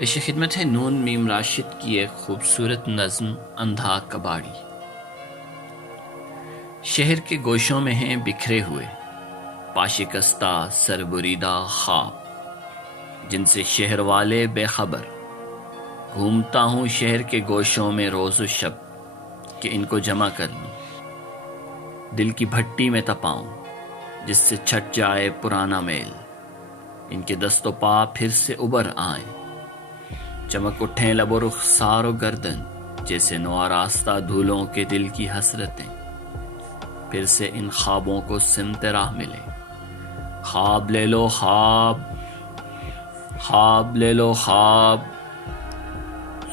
پیش خدمت ہے نون میم راشد کی ایک خوبصورت نظم اندھا کباڑی۔ شہر کے گوشوں میں ہیں بکھرے ہوئے پاشکستہ سربریدہ خواب، جن سے شہر والے بے خبر۔ گھومتا ہوں شہر کے گوشوں میں روز و شب کہ ان کو جمع کر لوں، دل کی بھٹی میں تپاؤں جس سے چھٹ جائے پرانا میل۔ ان کے دست و پا پھر سے ابھر آئیں، چمک اٹھیں لب و رخسار و گردن جیسے نوآراستہ دھولوں کے دل کی حسرتیں۔ پھر سے ان خوابوں کو سمت راہ ملے، خواب لے لو خواب، خواب لے لو خواب۔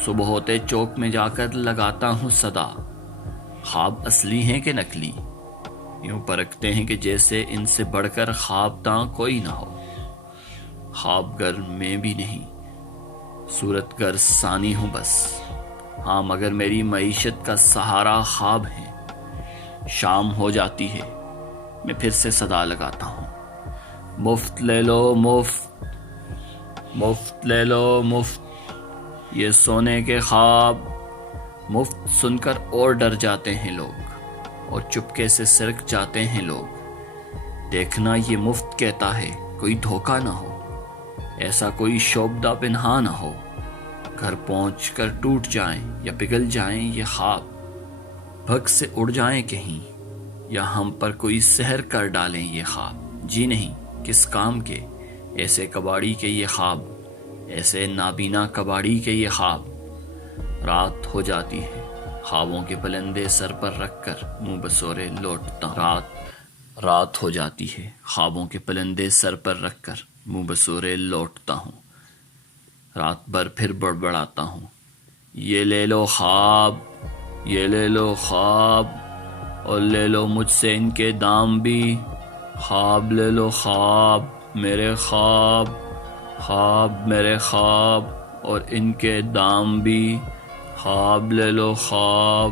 صبح ہوتے چوک میں جا کر لگاتا ہوں صدا، خواب اصلی ہیں کہ نکلی؟ یوں پرکھتے ہیں کہ جیسے ان سے بڑھ کر خواب تاں کوئی نہ ہو۔ خواب گر میں بھی نہیں، صورت گر ثانی ہوں بس، ہاں مگر میری معیشت کا سہارا خواب ہے۔ شام ہو جاتی ہے، میں پھر سے صدا لگاتا ہوں، مفت لے لو مفت، مفت لے لو مفت یہ سونے کے خواب۔ مفت سن کر اور ڈر جاتے ہیں لوگ، اور چپکے سے سرک جاتے ہیں لوگ۔ دیکھنا یہ مفت کہتا ہے، کوئی دھوکہ نہ ہو، ایسا کوئی شعبدہ پنہا نہ ہو، گھر پہنچ کر ٹوٹ جائیں یا پگھل جائیں یہ خواب، بھگ سے اڑ جائیں کہیں، یا ہم پر کوئی سحر کر ڈالیں یہ خواب۔ جی نہیں، کس کام کے ایسے کباڑی کے یہ خواب، ایسے نابینا کباڑی کے یہ خواب۔ رات ہو جاتی ہے، خوابوں کے پلندے سر پر رکھ کر منہ بسورے لوٹتا ہوں۔ رات ہو جاتی ہے، خوابوں کے پلندے سر پر رکھ کر منہ بسورے لوٹتا ہوں۔ رات بھر پھر بڑبڑاتا ہوں، یہ لے لو خواب، یہ لے لو خواب، اور لے لو مجھ سے ان کے دام بھی۔ خواب لے لو خواب میرے خواب، خواب میرے خواب اور ان کے دام بھی۔ خواب لے لو خواب۔